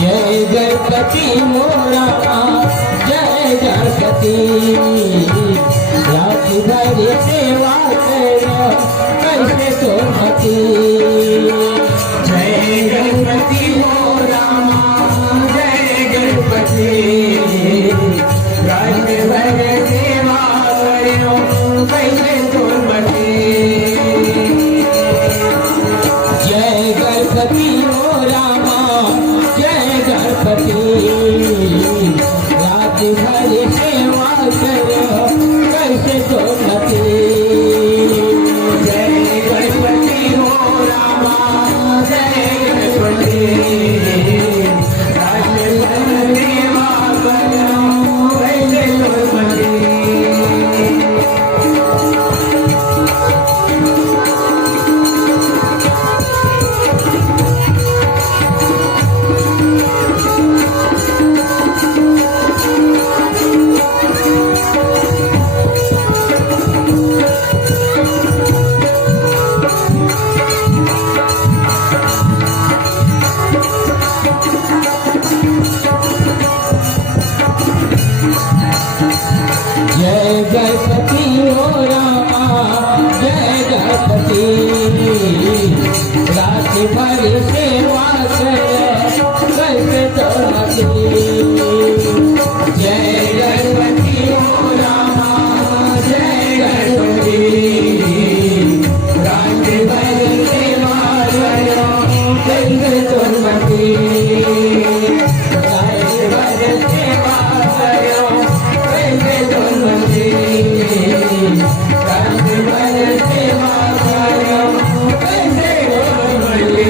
जय गणपति मोरा जय गणपति रात भर सेवा करो कैसे तो मती जय गणपति मोरा जय गणपति रात भर सेवा करो कैसे तो मती जय गणपति मोरा जय गणपति रात भर सेवा करो कैसे तो मती जय गणपति हो रामा जय गणपति रात भर सेवा करो कैसे तो मती जय गणपति हो रामा जय गणपति रात भर सेवा करो कैसे तो मती जय गणपति हो रामा जय गणपति रात भर सेवा करो कैसे तो मती रात भर सेवा करो कैसे तो मती रात भर सेवा करो कैसे तो मती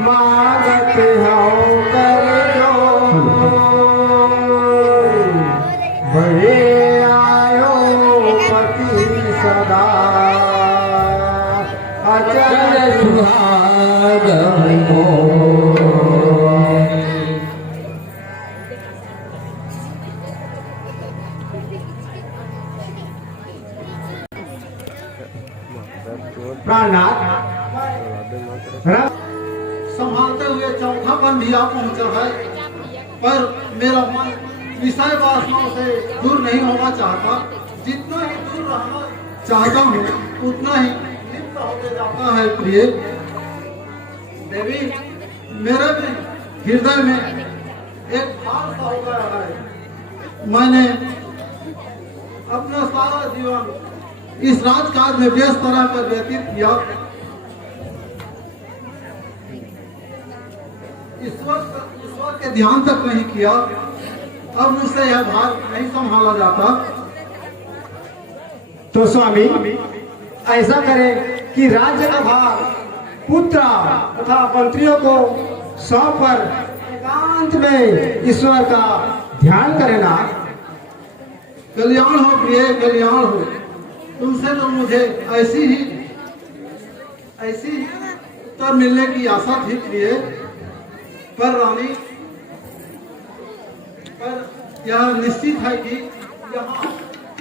मांगत हूँ कर जो बड़े आयो पति सदा अचल सुहागन को प्राणनाथ संभालते हुए चौथा बंद भी आ पहुंचा है, पर मेरा मन विषय वासनाओं से दूर नहीं होना चाहता। जितना ही दूर रहना चाहता हूँ उतना ही लिप्त होते जाता है। प्रिय देवी, मेरे भी हृदय में एक भाव सा हो गया है। मैंने अपना सारा जीवन इस राजकाज में व्यस्त तरह पर व्यतीत किया। ईश्वर के ध्यान तक नहीं किया। अब मुझसे यह भार नहीं संभाला जाता। तो स्वामी ऐसा करें कि राज्य का भार पुत्र तथा मंत्रियों को सौंप कर एकांत में ईश्वर का ध्यान करेना। कल्याण हो प्रिय, कल्याण हो। तुमसे तो मुझे ऐसी ही उत्तर मिलने की आशा थी प्रिय, पर रानी, पर यह निश्चित है कि यहाँ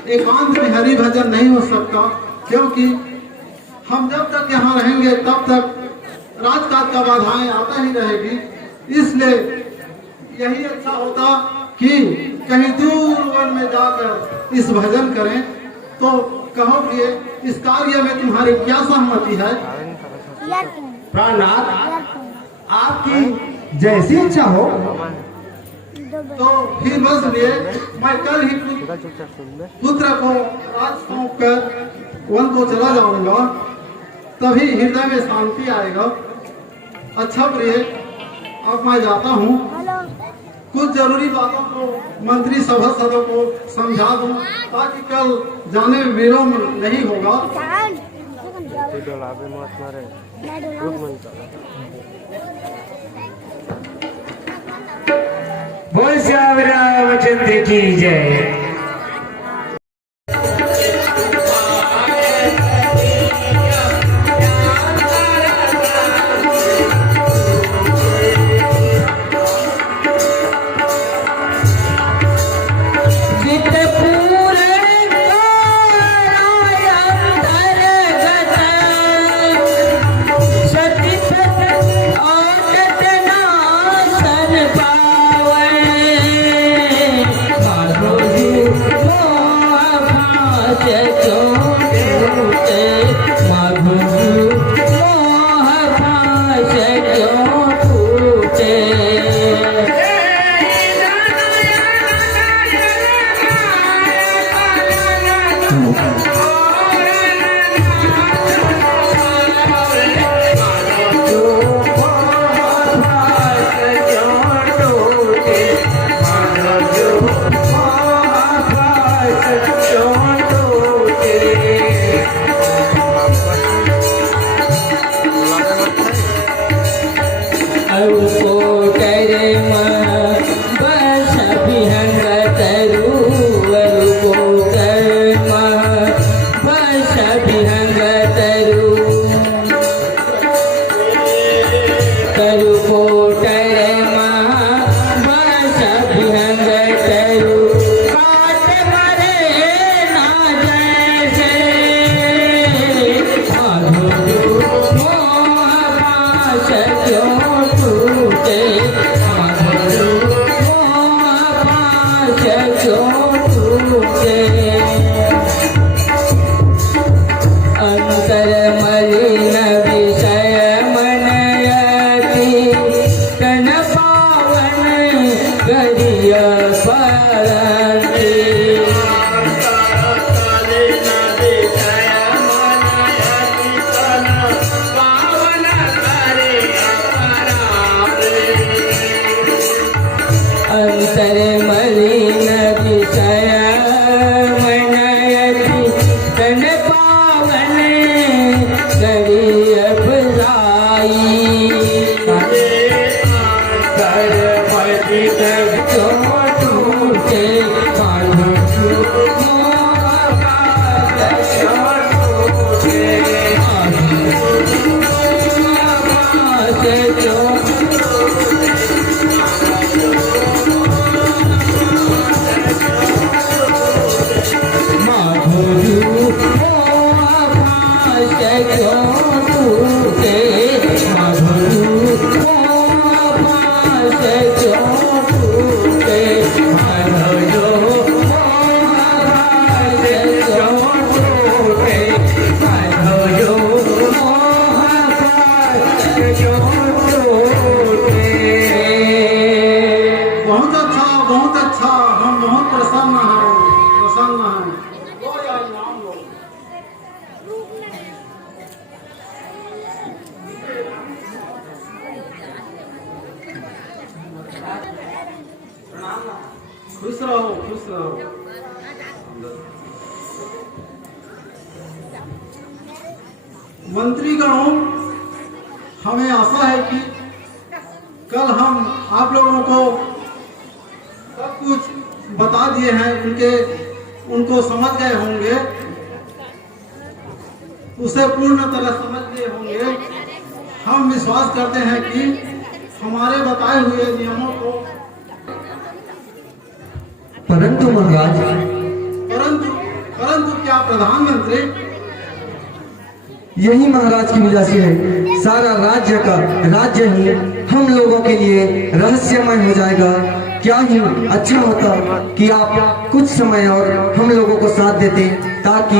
एकांत में हरि भजन नहीं हो सकता, क्योंकि हम जब तक यहाँ रहेंगे तब तक राजकाज का बाधाएं आता ही रहेगी। इसलिए यही अच्छा होता कि कहीं दूर वन में जाकर इस भजन करें। तो कहो प्रिय, इस कार्य में तुम्हारी क्या सहमति है? प्राणनाथ, आपकी जैसी इच्छा हो। तो फिर बस लिए मैं कल ही पुत्र को राज सौंप कर वन को चला जाऊंगा, तभी हृदय में शांति आएगा। अच्छा प्रिय, अब मैं जाता हूँ। कुछ जरूरी बातों को मंत्री सभासदों को समझा दूं, ताकि कल जाने में विलम्ब नहीं होगा। बोल श्याम रामचंद्र की जय। Oh रहो, खुश रहो। मंत्रीगणों, हमें आशा है कि कल हम आप लोगों को सब कुछ बता दिए हैं, उनको समझ गए होंगे, उसे पूर्ण तरह समझ गए होंगे। हम विश्वास करते हैं कि हमारे बताए हुए नियमों को परंतु महाराज, परंतु क्या प्रधानमंत्री? यही महाराज की वजह से है सारा राज्य ही हम लोगों के लिए रहस्यमय हो जाएगा। क्या ही अच्छा होता कि आप कुछ समय और हम लोगों को साथ देते, ताकि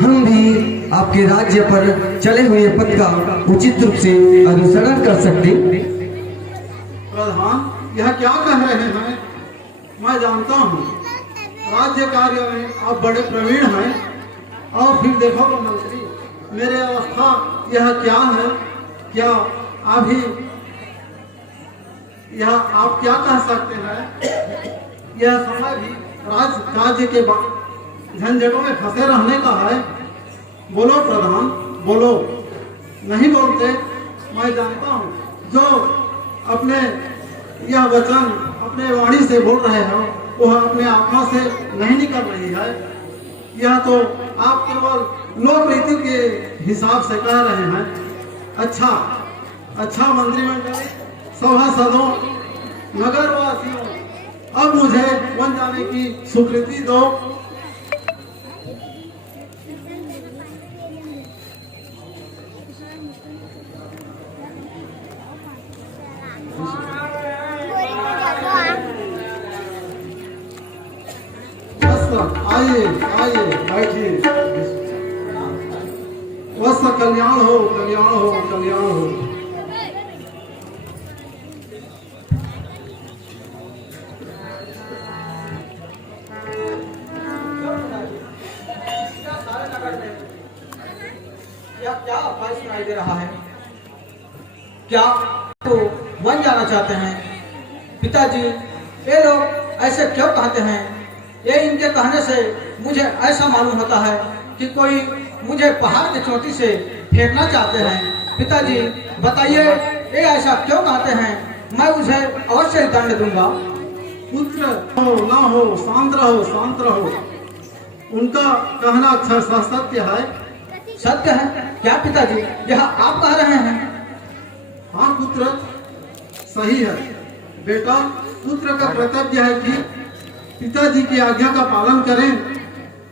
हम भी आपके राज्य पर चले हुए पथ का उचित रूप से अनुसरण कर सकते। प्रधान, यह क्या कह रहे हैं? मैं जानता हूँ राज्य कार्य में आप बड़े प्रवीण हैं, और फिर देखो तो मंत्री, मेरे अवस्था यह क्या है? क्या अभी यह आप क्या कह सकते हैं? यह समय भी राज्य के झंझटों में फंसे रहने का है। बोलो प्रधान, बोलो। नहीं बोलते? मैं जानता हूँ जो अपने यह वचन अपने वाणी से बोल रहे हो, वह अपने आत्मा से नहीं निकल रही है। यह तो आप केवल लोक रीति के हिसाब से कह रहे हैं। अच्छा मंत्रिमंडल, सभासदों, नगरवासियों, अब मुझे वन जाने की स्वीकृति दो। आइए बैठिए। वत्स कल्याण हो, कल्याण हो, कल्याण हो। क्या अफवाह सुनाई दे रहा है? क्या तो वन जाना चाहते हैं? पिताजी, ये लोग ऐसे क्यों कहते हैं? ये इनके कहने से मुझे ऐसा मालूम होता है कि कोई मुझे पहाड़ की चोटी से फेंकना चाहते हैं। पिताजी बताइए, ये ऐसा क्यों कहते हैं? मैं उसे अवश्य दंड दूंगा। पुत्र हो ना हो, शांत रहो, शांत रहो। उनका कहना अक्षरशः सत्य है। सत्य है क्या पिताजी? यह आप कह रहे हैं? हाँ पुत्र, सही है। बेटा, पुत्र का कर्तव्य है कि पिताजी की आज्ञा का पालन करें।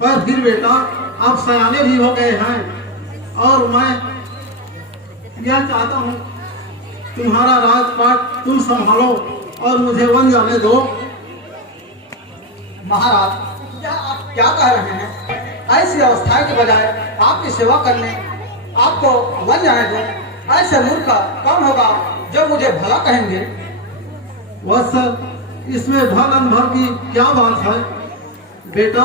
पर फिर बेटा, आप सयाने भी हो गए हैं, और मैं यह चाहता हूँ तुम्हारा राजपाट तुम संभालो और मुझे वन जाने दो। महाराज, यह आप क्या कह रहे हैं? ऐसी अवस्था के बजाय आपकी सेवा करने आपको वन जाने दो? ऐसे मूर्ख कौन होगा जो मुझे भला कहेंगे? वत्स, इसमें भल अनभल की क्या बात है? बेटा,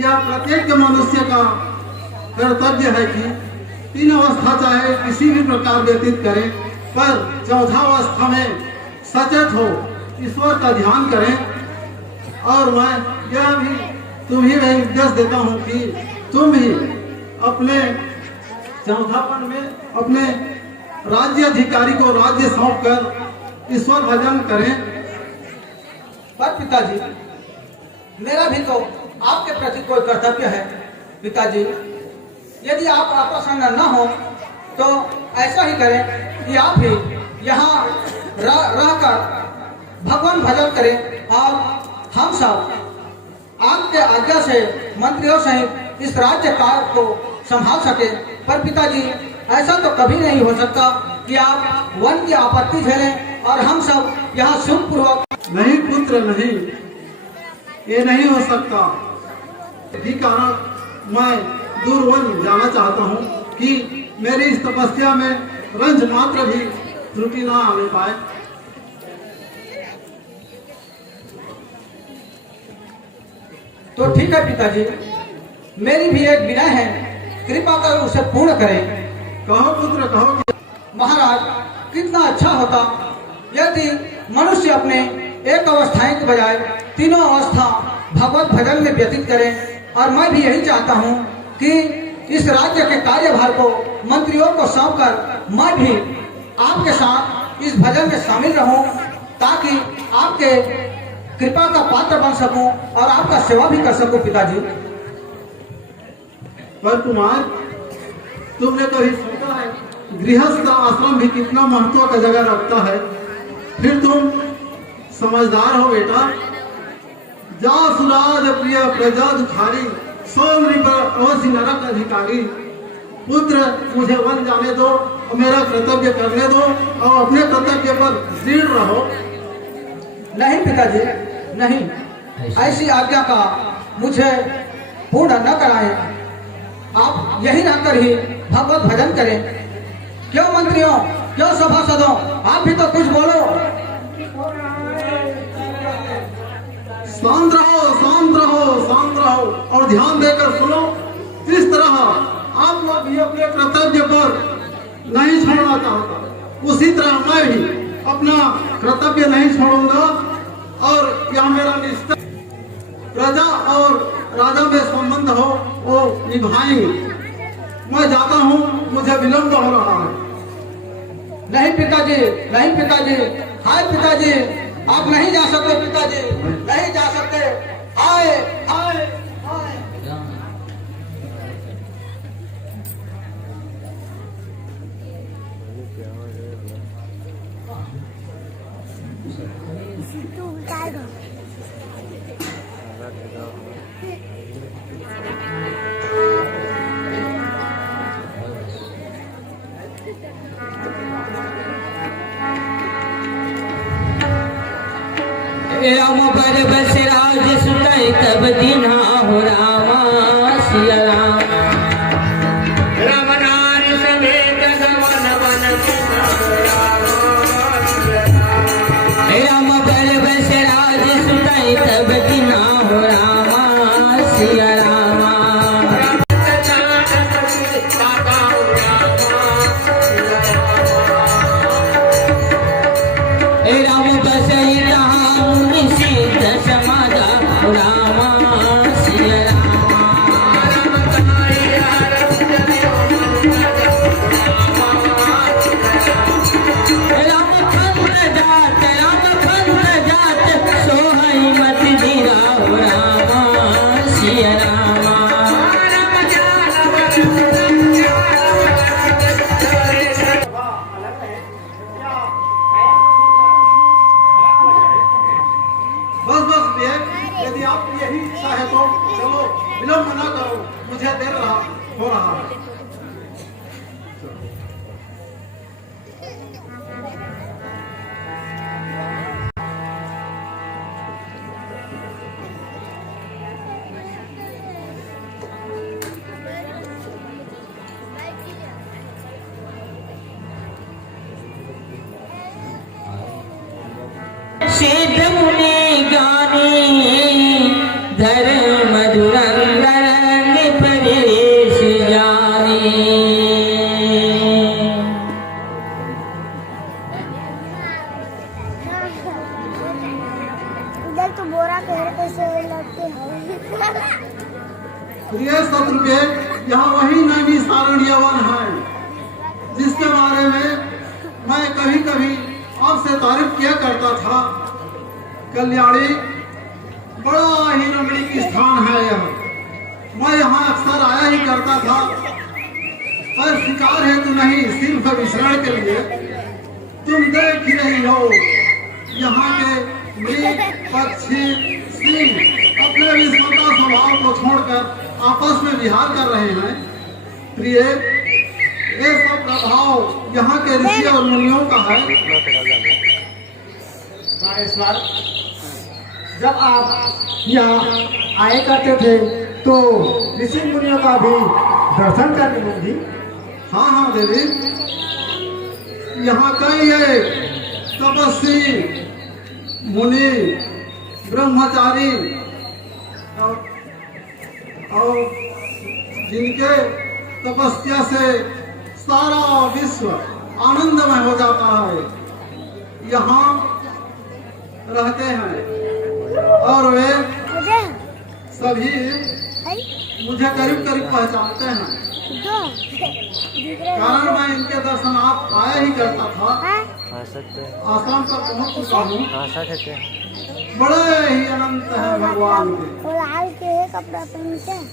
यह प्रत्येक मनुष्य का कर्तव्य है कि तीन अवस्था चाहे किसी भी प्रकार व्यतीत करे, पर चौथा अवस्था में सचेत हो, ईश्वर का ध्यान करें। और मैं यह भी तुम्हें उपदेश देता हूँ कि तुम ही अपने चौथापन में अपने राज्य अधिकारी को राज्य सौंप कर ईश्वर भजन करें। पर पिताजी, मेरा भी तो आपके प्रति कोई कर्तव्य है। पिताजी, यदि आप प्रसन्न न हो तो ऐसा ही करें कि आप ही यहाँ रहकर भगवान भजन करें, और हम सब आपके आज्ञा से मंत्रियों सहित इस राज्य कार्य को संभाल सके। पर पिताजी, ऐसा तो कभी नहीं हो सकता कि आप वन की आपत्ति झेलें और हम सब यहाँ सुखपूर्वक। नहीं पुत्र, नहीं, ये नहीं हो सकता। इसी कारण मैं दूर वन जाना चाहता हूँ कि मेरी इस तपस्या में रंज मात्र भी त्रुटि ना आने पाए। तो ठीक है पिताजी, मेरी भी एक विनय है, कृपा कर उसे पूर्ण करें। कहो पुत्र, कहो। महाराज, कितना अच्छा होता यदि मनुष्य अपने एक अवस्थाएं के बजाय तीनों अवस्था भगवत भजन में व्यतीत करें। और मैं भी यही चाहता हूँ कि इस राज्य के कार्यभार को मंत्रियों को सौंपकर मैं भी आपके साथ इस भजन में शामिल रहूं, ताकि आपके कृपा का पात्र बन सकूं और आपका सेवा भी कर सकूं पिताजी। पर कुमार, तुमने कभी सोचा है गृहस्थ का आश्रम भी कितना महत्व का जगह रखता है? फिर तुम समझदार हो बेटा। जा सुराज प्रिय प्रजा दुखारी, सौम्य पर अवश्य नरक अधिकारी। पुत्र, मुझे वन जाने दो और मेरा कर्तव्य करने दो और अपने कर्तव्य पर दृढ़ रहो। नहीं पिताजी, नहीं, ऐसी आज्ञा का मुझे पूर्ण न कराएं। आप यही रहकर ही भगवत भजन करें। क्यों मंत्रियों, क्यों सभासदों, आप भी तो कुछ बोलो। शांत रहो, शांत रहो, शांत रहो और ध्यान देकर सुनो। जिस तरह आप लोग भी अपने कर्तव्य पर नहीं छोड़ना चाहता, उसी तरह मैं भी अपना कर्तव्य नहीं छोड़ूंगा। और यह मेरा निश्चय, प्रजा और राजा में संबंध हो वो निभाएंगे। मैं जाता हूँ, मुझे विलंब हो रहा है। नहीं पिताजी, नहीं पिताजी, हाय पिताजी, आप नहीं जा सकते पिताजी, नहीं जा सकते। हाय हाय हाय। राम पर बस राज सुतई तब दीन्हा हो रामा सिया राम। राम नारी समेत गमन वन बिना राम पर बस राज सुतई तब दीन्हा हो रामा सिया रामा। राम बसई राम निशित समादा रामा सिया रामा। राम खंड जात सोहई मत दीरा रामा सिया रामा। बस बस विवेक, यदि आपकी यही इच्छा है तो चलो, विलंब न करो, मुझे देर हो रहा है। सिद्ध मुनि ज्ञानी धर्म धुरंधर परेश जानी। इधर तो बोरा पेड़ कैसे लगते हैं। प्रिय शत्रुघ्न, यहाँ वही नैमी सारण्य वन है जिसके बारे में मैं कभी कभी आपसे तारीफ किया करता था। कल्याणी बड़ा ही रमणीक स्थान है यह। मैं यहाँ अक्सर आया ही करता था, पर शिकार हेतु नहीं, सिर्फ विश्राम के लिए। तुम देख ही रही हो, यहाँ के मृग, पक्षी, सिंह अपने विषमता स्वभाव को छोड़कर आपस में विहार कर रहे हैं। प्रिय, ये सब प्रभाव यहाँ के ऋषि और मुनियों का है। प्राणेश्वर, जब आप यहाँ आए करते थे तो ऋषि मुनियों का भी दर्शन करने होंगी। हाँ हाँ देवी, यहाँ कई एक तपस्वी, मुनि, ब्रह्मचारी और जिनके तपस्या से सारा विश्व आनंदमय हो जाता है, यहाँ रहते हैं। और वे मुझे सभी है मुझे करीब करीब पहचानते हैं, दो दिख रहे कारण मैं इनके दर्शन आप आया ही करता था। हैं आश्रम पर पहुंच चुका हूँ। हाँ बड़े ही अनंत है भगवान के। और लाल के कपड़ा पहनते हैं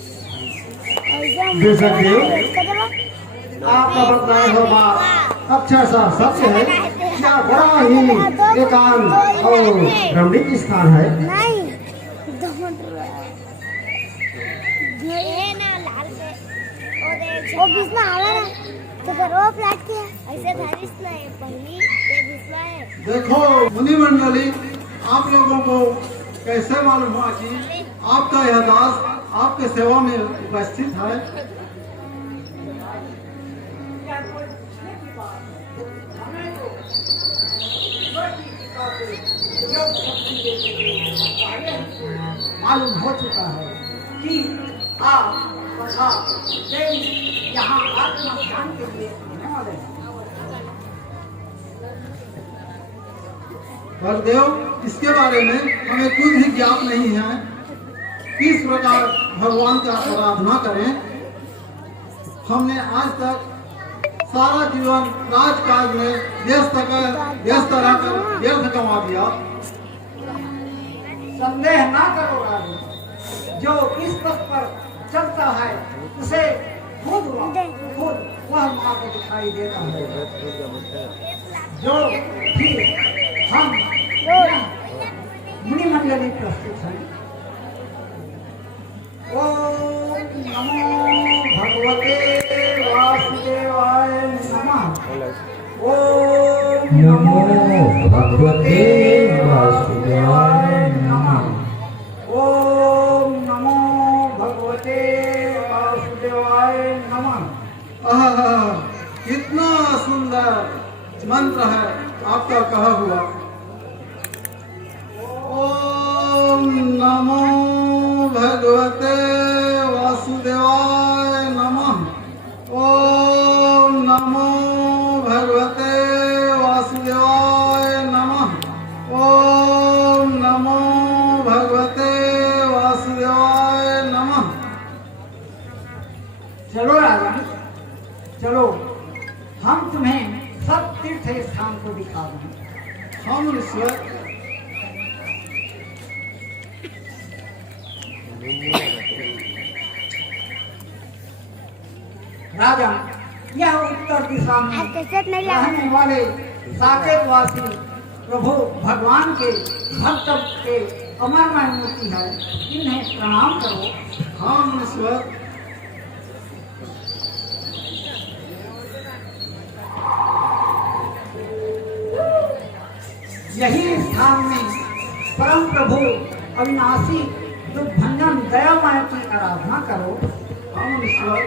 आपका बताया हुआ बात अच्छा सा सत्य है, क्या बड़ा ही एकांत और रमणीक स्थान है। नहीं ये ना लाल से वो बिस्मा आवा ना तो फिर वो फ्लैट के ऐसे धारिस ना है पहली ये बिस्मा है। देखो मुनि मंडली, आप लोगों को कैसे मालूम हुआ कि आपका यह दास आपके सेवा में उपस्थित है? मालूम हो चुका है कि आप तथा यहाँ आत्मज्ञान के लिए आने वाले हैं। पर देव, इसके बारे में हमें कुछ भी ज्ञात नहीं है। किस प्रकार भगवान का आराधना करें? हमने आज तक सारा जीवन राजकाज में व्यस्त रहकर व्यर्थ गंवा दिया। संदेह ना करो राजू, जो इस पथ पर चलता है उसे खुद वह मार्ग दिखाई देता है। जो भी हम मुनि मंडली प्रस्तुत हैं। ओम नमो भगवते वासुदेवाय नमः। ओम नमो भगवते वासुदेवाय नमः। ओम नमो भगवते वासुदेवाय नमः। आहा, कितना सुंदर मंत्र है आपका कहा हुआ। ओम नमो भगवते वासुदेवाय नमः। ओम नमो भगवते वासुदेवाय नमः। ओम नमो भगवते वासुदेवाय नमः। चलो राजन, चलो हम तुम्हें सब तीर्थ स्थान को दिखा दें। हम ईश्वर राजन, यह उत्तर दिशा में कैसे नहीं लगा रहने वाले साकेतवासी प्रभु भगवान के भक्त के अमरमय मूर्ति है। इन्हें प्रणाम करो। हम ईश्वर यही स्थान में परम प्रभु अविनाशी दुर्भंजन दयामय की आराधना करो। हम ईश्वर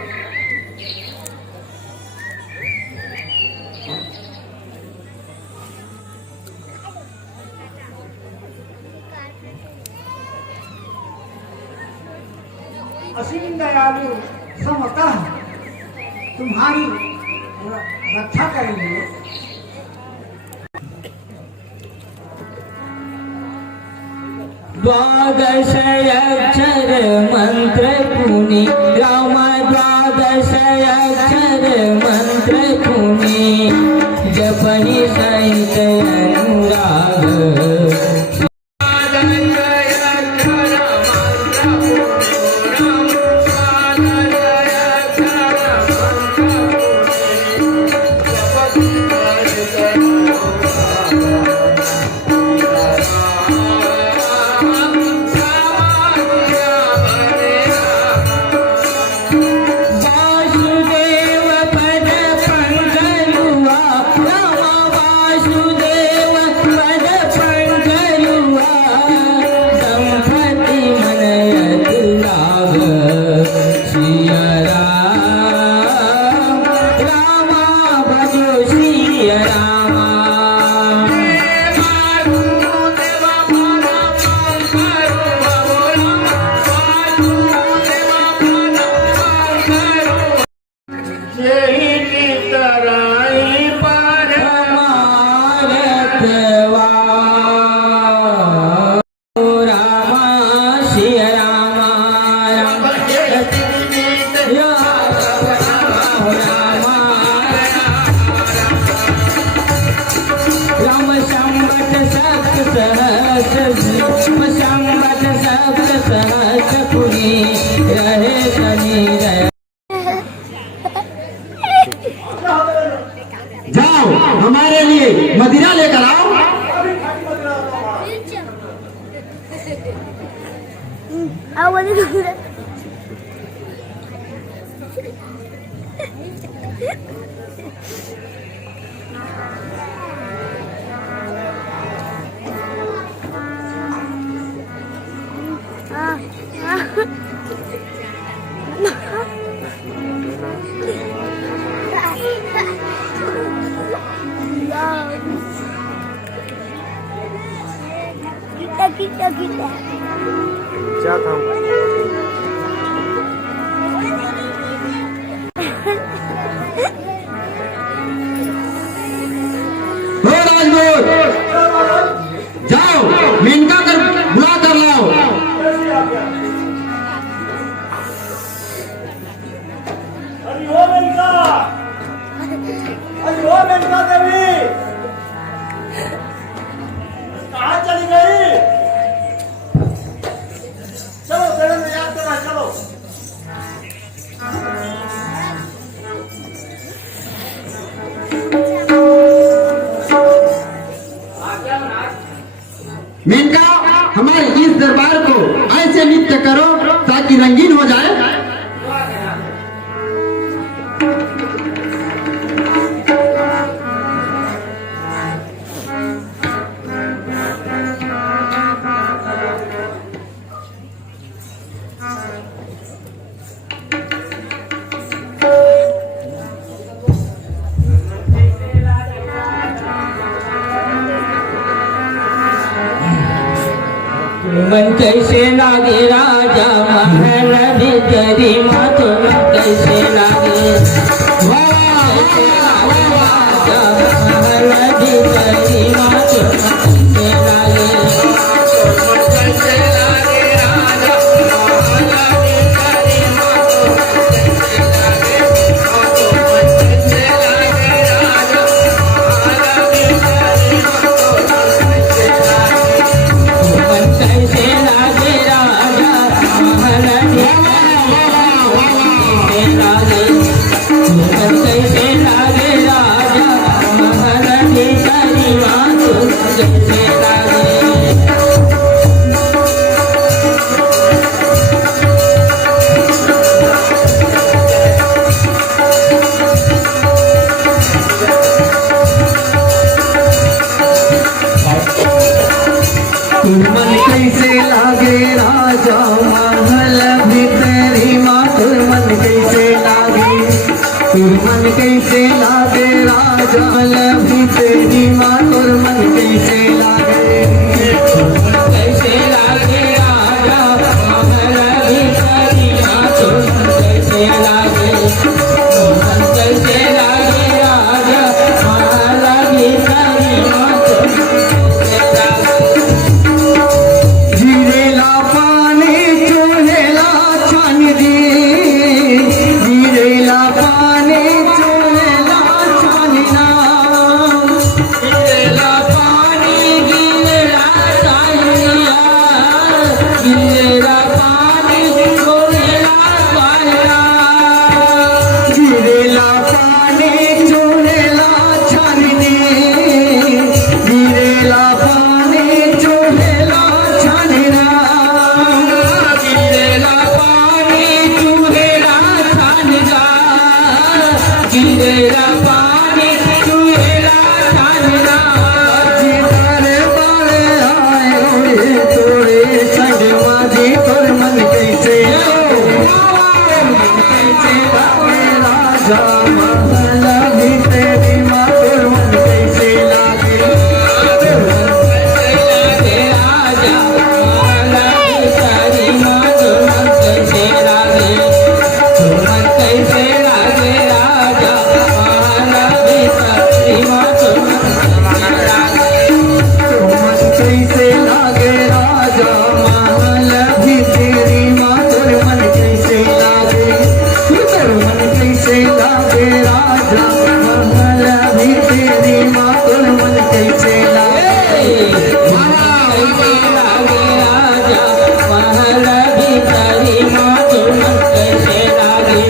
असीम दयालु समतः तुम्हारी रक्षा करेंगे। द्वादश अक्षर मंत्र पुनि राम, द्वादश अक्षर मंत्र पुनि जपनि सहित अनुराग। वासुदेव जाओ हमारे लिए मदिरा लेकर आओ। kita. क्या था? हो राजदूत, जाओ मेनका कर बुला कर लाओ। मेनका देवी कहाँ चली गई? चलो चलो याद करा चलो। मेनका, हमारे इस दरबार को ऐसे नृत्य करो ताकि रंगीन हो जाए। मन कैसे लागे राजा महल भीतरी मत मन कैसे लागे कैसे लागे राजा महल भीतरी मत कैसे लागे कैसे लागे राजा महल भीतरी मत कैसे लागे कैसे लागे राजा महल भीतरी मत कैसे लागे मन कैसे लागे राजा महल कैसे लागे मन कैसे लागे राजा महल भीतरी मात कैसे लागे मन कैसे लागे राजा महल भीतरी मातुर मन कैसे लागे मन कैसे लागे राजा महल भीतरी मातुर मन कैसे लागे कैसे लागे राजा महल भीतरी मात कैसे लागे मन कैसे लागे राजा महल भीतरी मात कैसे लागे जीरेला पानी चोहेला छान दी जीरेला पानी चोहेला छानना गिरेला पानी गिरेला साहिया गिरेला पानी गिरेला साहिया जीरेला पानी चोहेला छाननी जीरेला पानी चोहेला छानना गिरेला पानी चूहेला छानगा गिरेला पानी चूहेला छानगा जितारे बारे आए होए तोरे संग माझी तोर मन कैसे कैसे लागे राजा महल भीतरी माँ तोर मन कैसे लागे कैसे लागे राजा महल भीतरी मात मन कैसे लागे मन कैसे लागे राजा महल भीतरी मात मन कैसे लागे मन कैसे लागे राजा महल भीतरी माँ तोर मन कैसे लागे तोर मन कैसे लागे राजा महल भीतरी माँ तोर मन कैसे लागे कैसे लागे राजा महल भीतरी मात मन कैसे लागे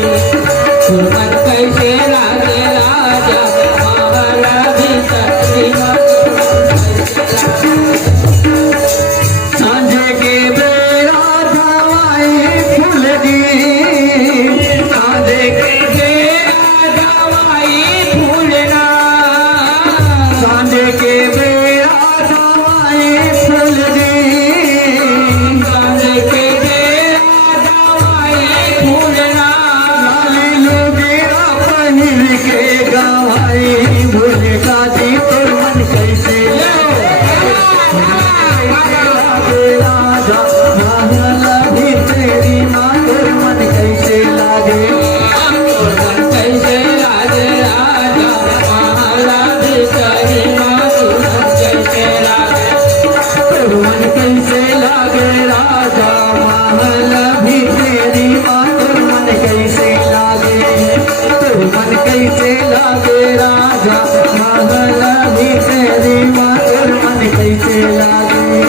मन कैसे लागे राजा महल भीतरी माँ तोर मन कैसे लागे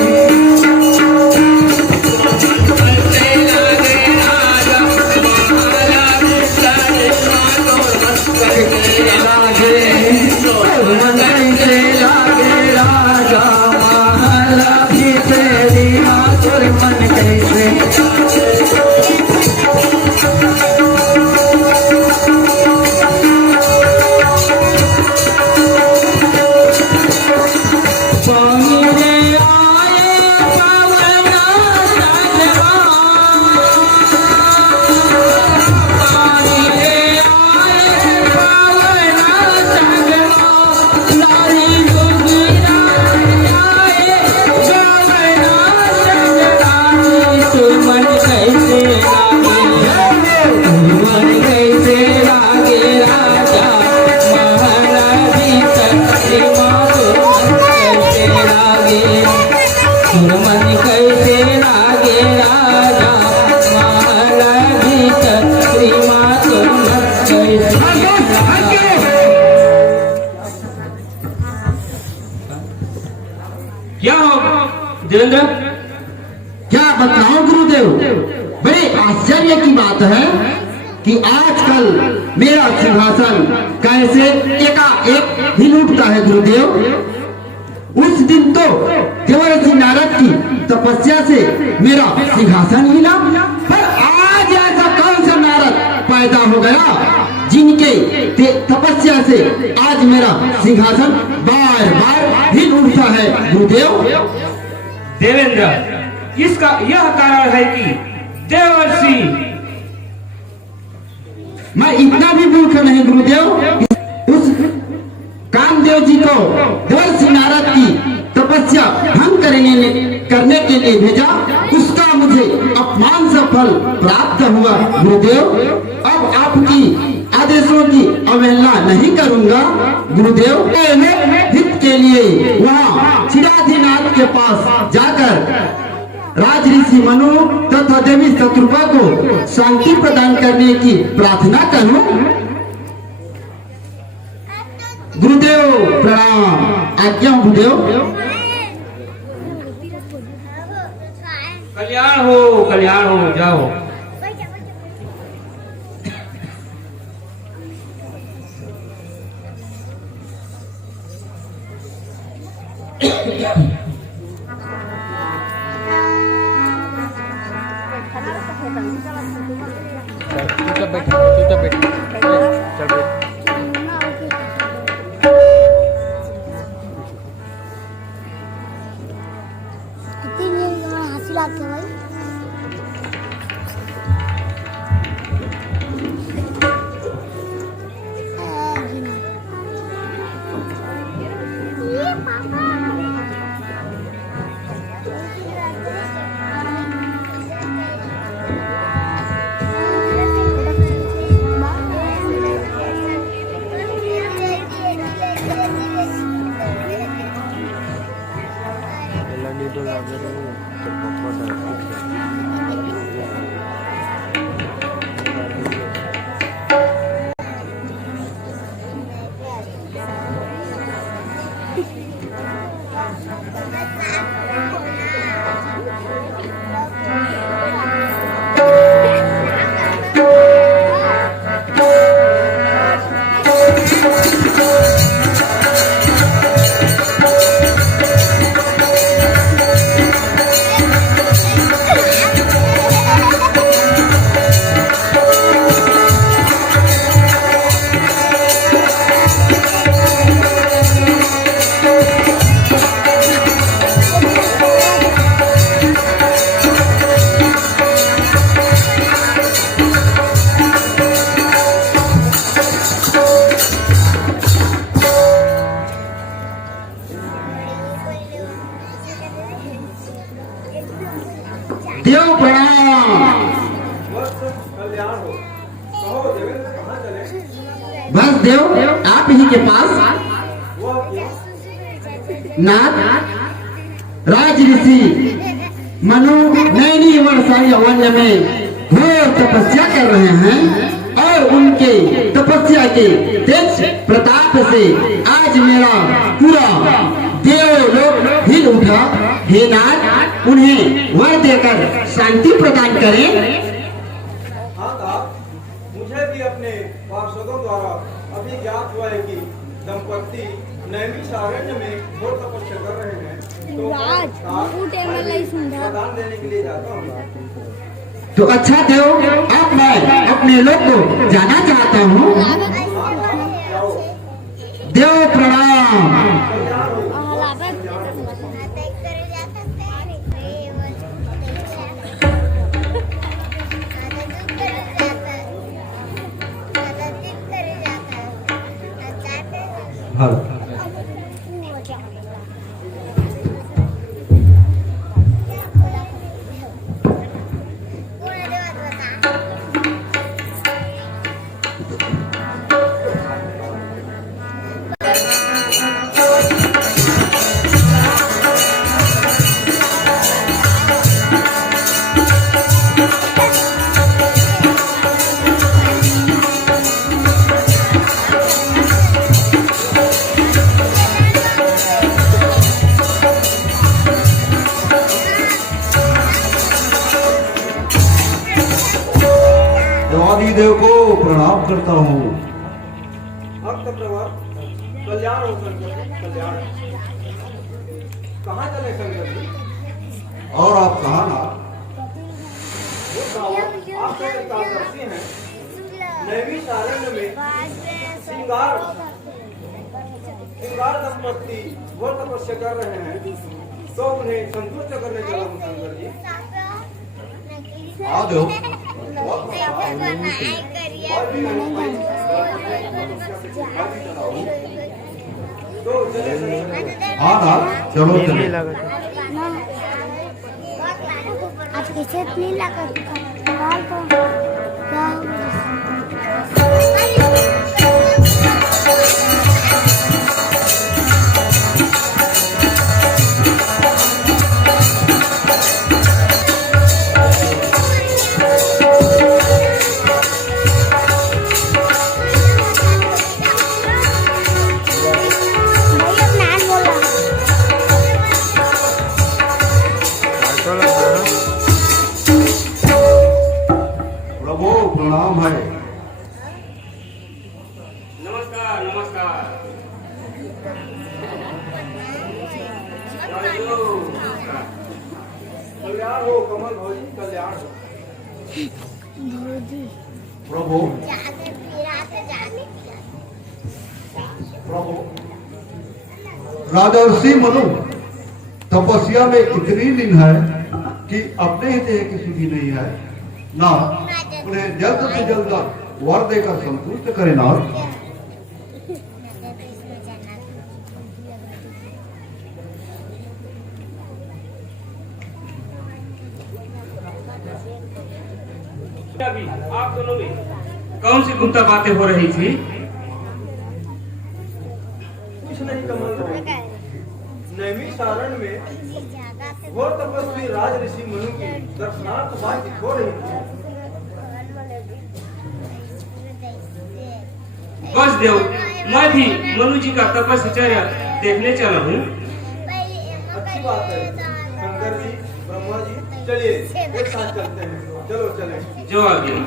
मन कैसे लागे राजा महल भीतरी माँ तोर मन कैसे स्वामी रे आए पवना सजवा स्वामी रे आए पवना सजवा नारी जोगिरा आए पवना सजवा तो मन कैसे लागे मन कैसे लागे राजा महाराजी सत्य मन कैसे लागे राजा महल भीतर श्रीमा क्या हो देवेंद्र? क्या बताऊं गुरुदेव, बड़े आश्चर्य की बात है कि आजकल मेरा सिंहासन कैसे एकाएक हिल उठता है गुरुदेव। उस दिन तो देवर्षि नारद की तपस्या से मेरा सिंहासन हिला, पर आज ऐसा कौन सा नारद पैदा हो गया जिनके तपस्या से आज मेरा सिंहासन बार बार हिल उठता है गुरुदेव। देवेंद्र, इसका यह कारण है कि देवर्षि, मैं इतना भी मूर्ख नहीं गुरुदेव। उस कामदेव जी को देवर्षि नारद की तपस्या भंग करने के लिए भेजा, उसका मुझे अपमान से फल प्राप्त हुआ गुरुदेव। अब आपकी आदेशों की अवहेलना नहीं करूंगा गुरुदेव। मैं हित के लिए वहाँ क्षीराधिनाथ के पास जाकर राज ऋषि मनु तथा देवी शत्रुपा को शांति प्रदान करने की प्रार्थना करूं। गुरुदेव प्रणाम, आज्ञा गुरुदेव। कल्याण हो, जाओ। चुपचाप बैठ चल बैठ। हंसी लाते भाई। देव प्रणाम। बस देव आप ही के पास नाथ राज ऋषि मनु नैनी वर्षा वन में घोर तपस्या कर रहे हैं और उनके तपस्या तपस्या के तेज प्रताप से आज मेरा पूरा देवलोक हिल उठा। हे नाथ, उन्हें वर देकर शांति प्रदान करें। हाँ तात, मुझे भी अपने पार्षदों द्वारा अभी ज्ञात हुआ है कि दंपति नैमिषारण्य में घोर तपस्या कर रहे हैं। तो मैं तात, प्रदान देने के लिए जाता हूँ। तो अच्छा देव, अब मैं अपने लोग को जाना चाहता हूँ। देव प्रणाम। देव को प्रणाम करता हूँ। भक्त प्रवर, कल्याण हो शंकर, कल्याण। कहाँ चले शंकर जी? और आप कहाँ ना? आप एकादशी हैं। नैमिषारण्य में श्रृंगार दंपति वो तपस्या कर रहे हैं, तो उन्हें संतुष्ट करने चला हूँ शंकर जी। आ दो। हाँ ना, चलो चले। आज कैसे इतनी लागत प्रभु प्रणाम है। नमस्कार नमस्कार। कल्याण हो कमल भौजी, कल्याण हो। प्रभु प्रभु, राजर्षि मनु तपस्या में इतनी लीन है कि अपने ही देह की सुधी नहीं है ना। उन्हें जल्द से जल्द वर देकर संतुष्ट करे ना। अभी आप दोनों में कौन सी गुप्ता बातें हो रही थी? कुछ नहीं कमल भौजी, नैमिषारण्य में वो तपस्वी राज ऋषि मनु की दर्शनार्थ बातचीत हो रही थी। बस देव, मैं भी मनु जी का तपस्या देखने चला हूँ। अच्छी बात है शंकर जी, ब्रह्मा जी, चलिए एक साथ चलते हैं। चलो चले। जो आ गया।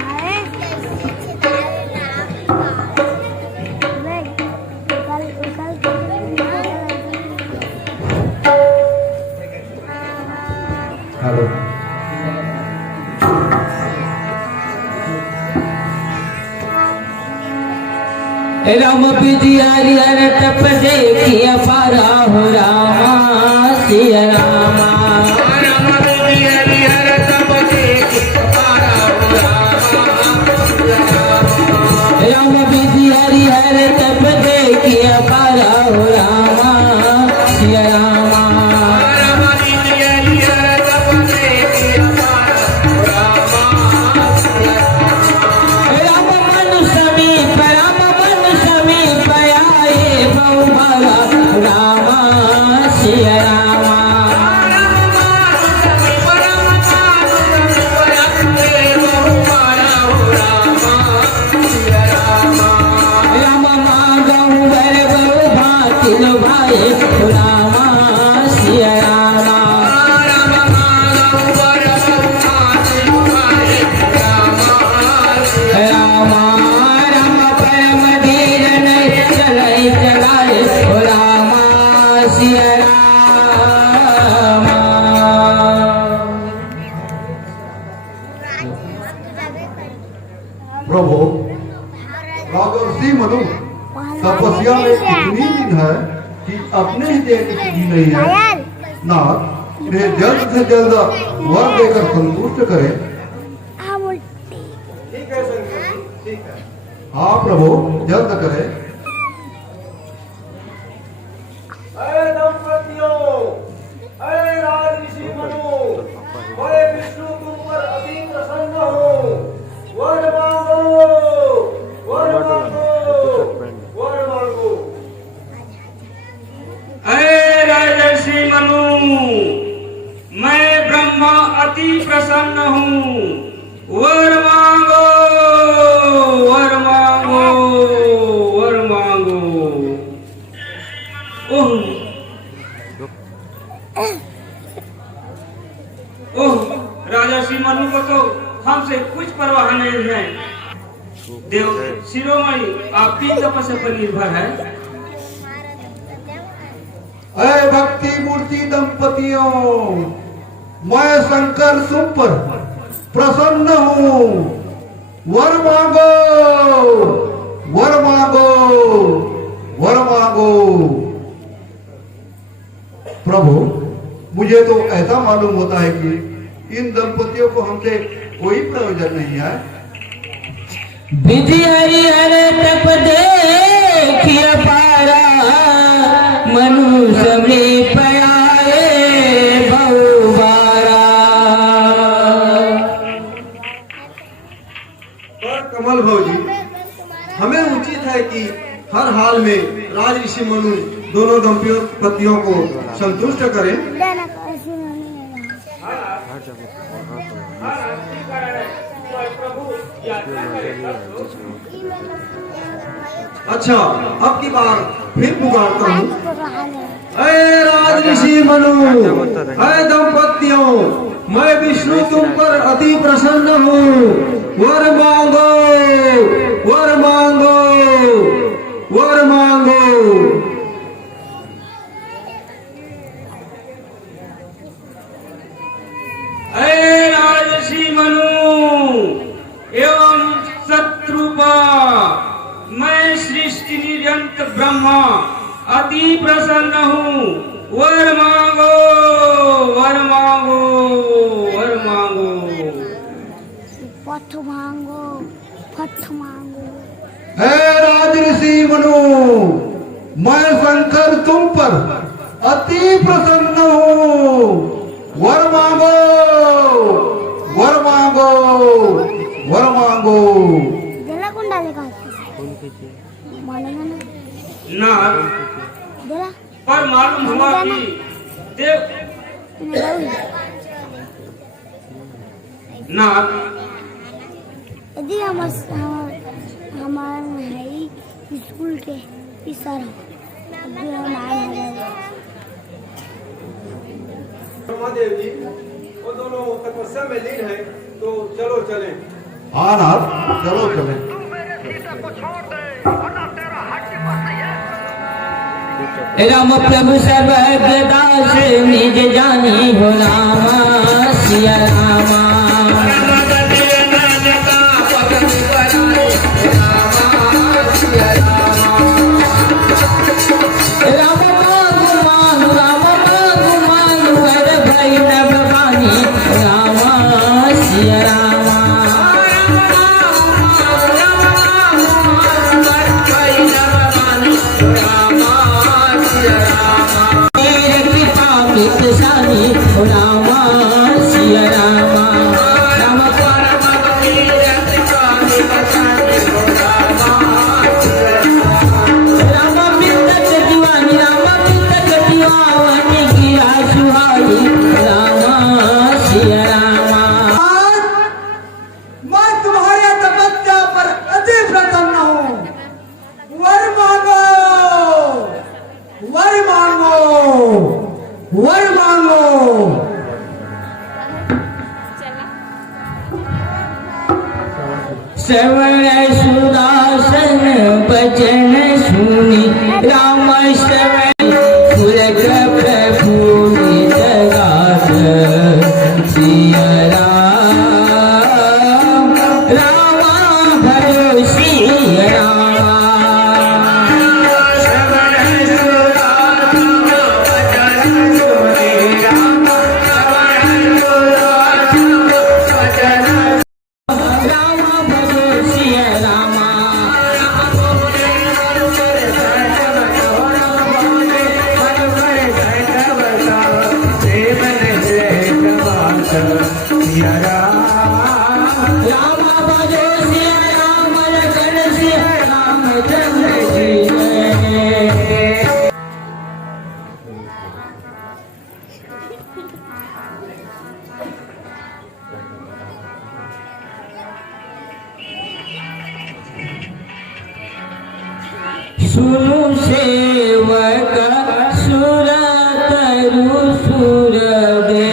राम बिजियारी हर तप देखिए पारा हो रामा सिया रामा। राम बिजियारी हर तप देखिए पारा हो रामा सिया रामा। राम बिजियारी हर तप देखिए पारा हो रामा सिया रामा। राम बिजियारी हर तप देखिए पारा हो रामा सिया रामा। राम मन समीप रामा सिया रामा। तपस्या में इतनी दिन है कि अपने ही देह की सुधि नहीं है। नाथ इन्हें जल्द से जल्द वर देकर संतुष्ट करें। ठीक है संतोषी, ठीक है। हाँ प्रभु, जल्द करें। अरे दंपतियों, अरे राज ऋषि मनु, मैं विष्णु तुम पर अति प्रसन्न हूँ। वर मांगो, वर मांगो, वर मांगो। अरे राजर्षि मनु, मैं ब्रह्मा अति प्रसन्न हूँ। वर मांगो, वर मांगो, वर मांगो। ओह राजर्षि मनु को तो हमसे कुछ परवाह नहीं है। देव शिरोमणि आपकी तपस्या पर निर्भर है। अरे भक्ति मूर्ति दंपतियों, मैं शंकर तुम पर प्रसन्न हूँ। वर मांगो, वर मांगो, वर मांगो। प्रभु, मुझे तो ऐसा मालूम होता है कि इन दंपतियों को हमसे कोई प्रयोजन नहीं है। विधि हरिहर तप देखिए पारा, मनुष्य में पयाए बहुबारा। पर कमल भौजी, हमें उचित है कि हर हाल में राज ऋषि मनु दोनों दंपतियों को संतुष्ट करें। अच्छा, अब की बार फिर पुकारता हूँ। अरे राज ऋषि मनु, अरे दंपतियों, मैं विष्णु तुम पर अति प्रसन्न हूँ। वर मांगो, वर मांगो, वर मांगो। अरे राजर्षि मनु एवं शत्रुपा, मैं सृष्टि निरंत ब्रह्मा अति प्रसन्न हूँ। वर मांगो, वर मांगो, वर मांगो। पथ मांगो, पथ मांगो। हे राज ऋषि मनु, मैं शंकर तुम पर अति प्रसन्न हूँ। वर मांगो, वर मांगो, वर मांगो। दिला कौन डालेगा? मानेगा ना? ना दिला पर मालूम हुआ कि देव ना यदि हमारे है स्कूल के सर देव जी, वो दोनों तपस्या में लीन है, तो चलो चलें। हाँ नाथ, चलो चलें। राम प्रभु सर्वदास निज जानी हो रामा सिया रामा। राम मांगु मांगु वर भई नभ बानी रामा सिया रामा। मेरे कृपा मित सानी रामा सिया रामा। राम राम मित दीवानी, राम मित दीवानी गिरा सुहाई रामा सिया रामा। मैं तुम्हारे तपस्या पर अति प्रसन्न हूँ। वर मांगो, वर मांगो, वर मांगो। श्रवण सुदासन बचन सुनी राम श्रवण सुरग प्रभु जगात सिया राम। रामा भरो सिया रामा। सुनु सेवक सुर तरु सुर दे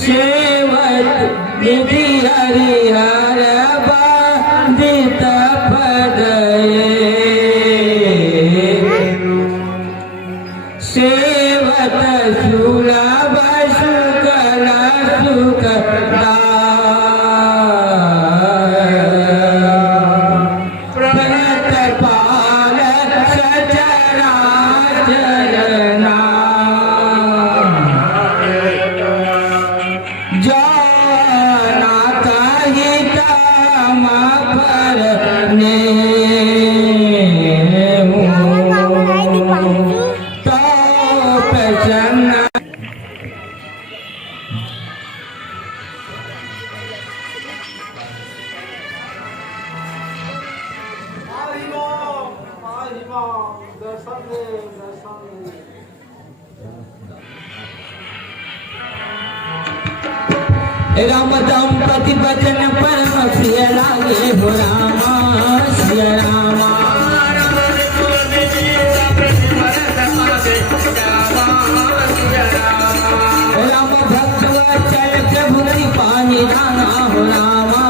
सेवक निधि हरिहर बाधित पद सेवत सुलभ सुकल सुखदा प्रणत पाल सचराचरना जाना कहित परने तो प्रसन्न दर्शन दे दर्शन दे। राम दंपति बचन परम प्रिय लागे हो रामा सिय रामा राम भक्त वचन प्रभु कृपा निधाना हो रामा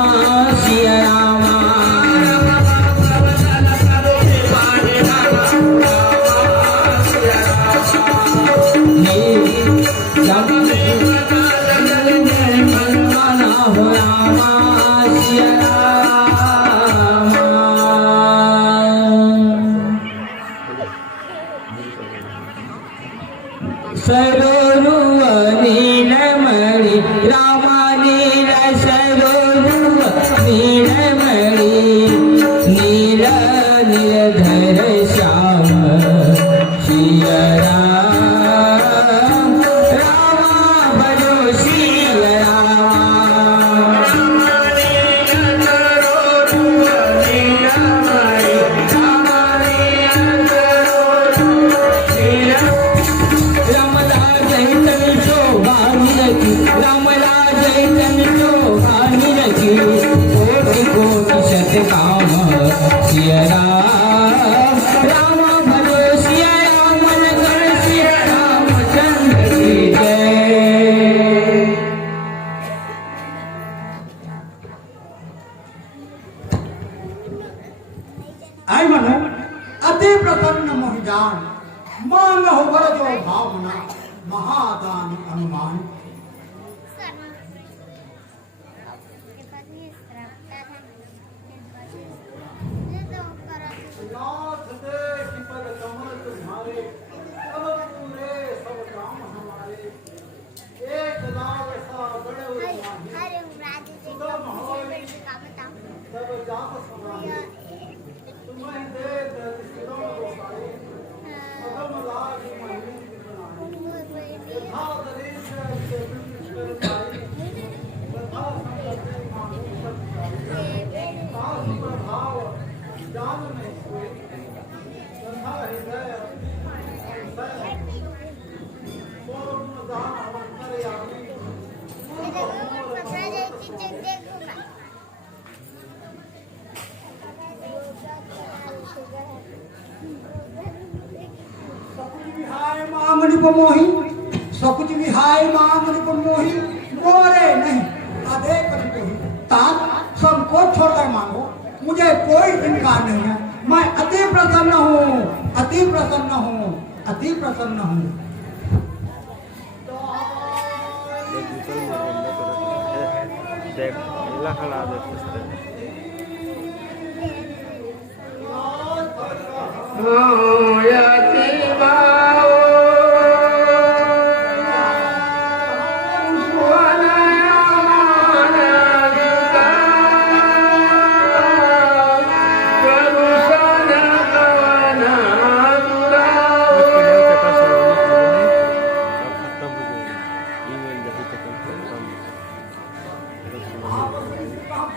सिय रामा हो रामा सिय रामा सरोरुव नीलमणि रामा नील सरोरुव नीलमणि नील नीलधर श्याम सिय राम रामा भजो सिय रामला जैतन शोभा निरखी कोटि कोटि शत काम सिय राम राम भजो सिय राम नगर सिय रामचंद्र की जय। आई मनो अति प्रसन्न मोहिजान मांग हो वर जो भावना महादान अनुमान नाथ दे कि पद कमल तुम्हारे सब पूरे सब काम हमारे एक लाग सा बड़े अरे राजी जी सब जात समारे तुम्हें दे सिरों गोसाई सदम लाग महिमा यथा दरीश से विष्णु पाई तथा संगते मानो सब तास प्रभाव जान में सोई तथा हृदय पूर्ण दान अवंतर यामी विहाय मामनि को मोही सकुच विहाय मामनि को मोही मोरे नहीं अधे कभी कोई तात सबको छोड़कर मांगो मुझे कोई इनकार नहीं है मैं अति प्रसन्न हूँ अति प्रसन्न हूँ अति प्रसन्न हूँ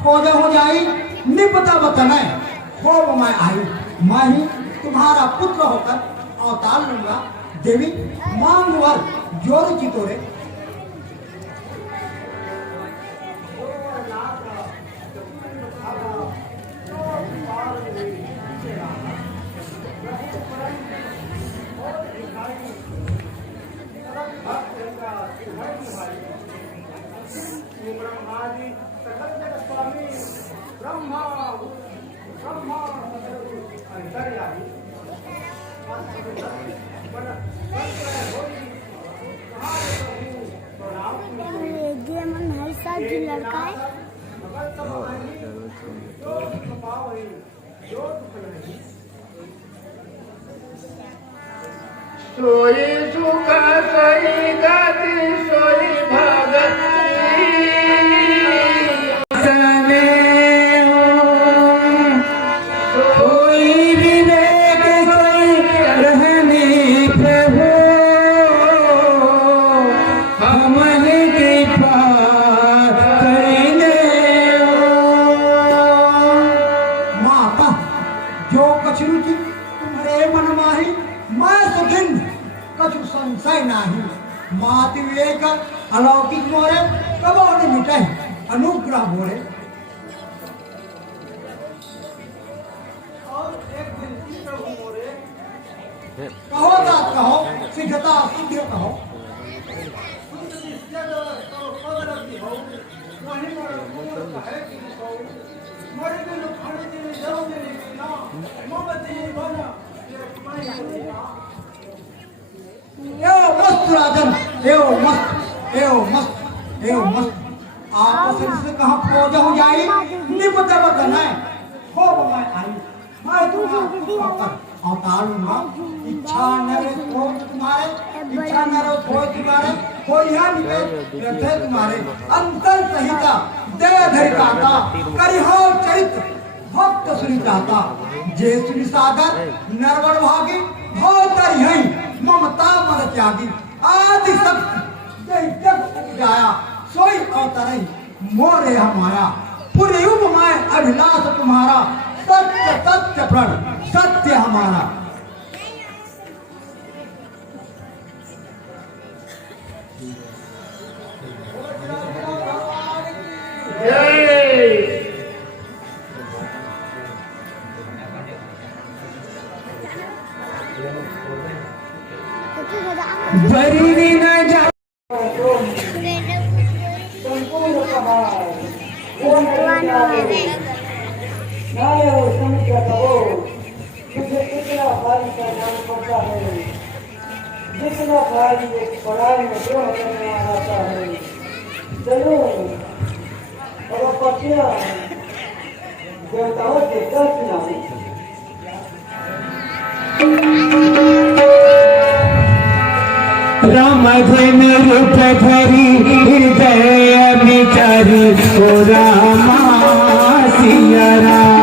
खोज हो जाई निपता वतन खोब मैं आई मैं ही तुम्हारा पुत्र होकर अवतार लूंगा देवी मांग वर जोर की तोरे ये मन हर साल जो लड़का है सोई सुख सोई गति सोई भगति कोई विवेक से रहने प्रभु हमारे कृपा करेंगे माता जो कछु रुचि तुम्हारे मन माही मैं सुखिन कछु संशय नाही मात विवेक अलौकिक मोरे कबो न मिटे अनुग्रह मोरे। और एक विनती प्रभु मोरे, कहो दात कहो सिद्धता सिद्ध कहो। शुद्ध निश्चय तो पद रखी हो, वहीं मोर मूल कहे कि हो, मर बिन फण दिन जल दिन बिना, मम जीवन ये मैं बिना। एवं मस्त राजन एवं मस्त आप से कहा खोज हो जाई निपट बदन है हो मैं आई मैं तुम्हारा अवतार लूंगा। इच्छा न रहे क्रोध तुम्हारे इच्छा न रहे क्रोध तुम्हारे कोई यहाँ निकल रथे तुम्हारे अंतर संहिता दया धरिताता करिहो चरित्र भक्त सुनिताता जे सुनि सागर नरवर भागी भोतर यही ममता मन त्यागी आदि शक्ति जय जग जाया सोई अवतरई मोरे हमारा पूरे युग में अभिलाष तुम्हारा सत्य सत्य प्रण सत्य हमारा। बरी न जा संपूर्ण सभा नाय और संख्या कहो तुझे कितना भारी का नाम पड़ता है जितना भारी एक पढ़ाई में ग्रह करने आता है। चलो और पतिया देवताओं के दर्शन राम धन रूप धरी हृदय विचारी ओ रामा सिया राम।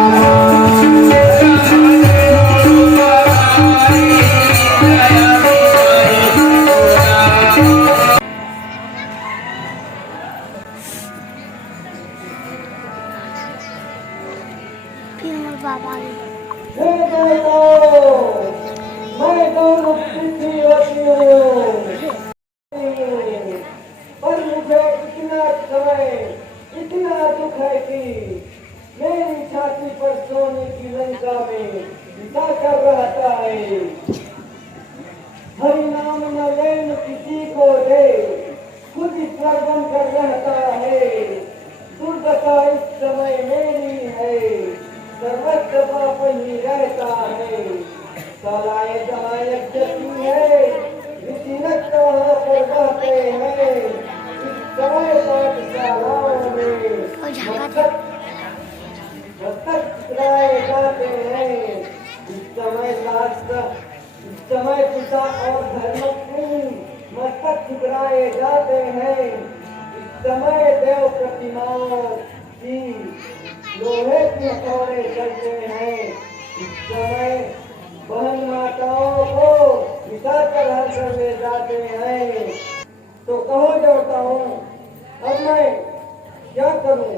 फिर मेरे बाबा आ गए। मैं दोनों पृथ्वी वसी हूँ पर मुझे इतना समय इतना दुख है कि मेरी छाती पर सोने की लंका में बिता कर रहता है। हरि नाम न लेन किसी को दे खुद ही स्वर बन कर रहता है। दुर्दशा इस समय मेरी है सर्वत्र पाप ही रहता है। सालाए जलाए जती है विचिनक वहाँ पर बहते हैं। इस समय पाठशालाओं में मस्तक चित्राए जाते हैं। इस समय शास्त्र इस समय पिता और धर्मपत्नी मस्तक चित्राए जाते हैं। इस समय देव प्रतिमाओं की लोहे की हथौड़े चलते हैं। इस समय बहन माताओं को मिटा कर हर कर ले जाते हैं। तो कहो देवताओं अब मैं क्या करूं?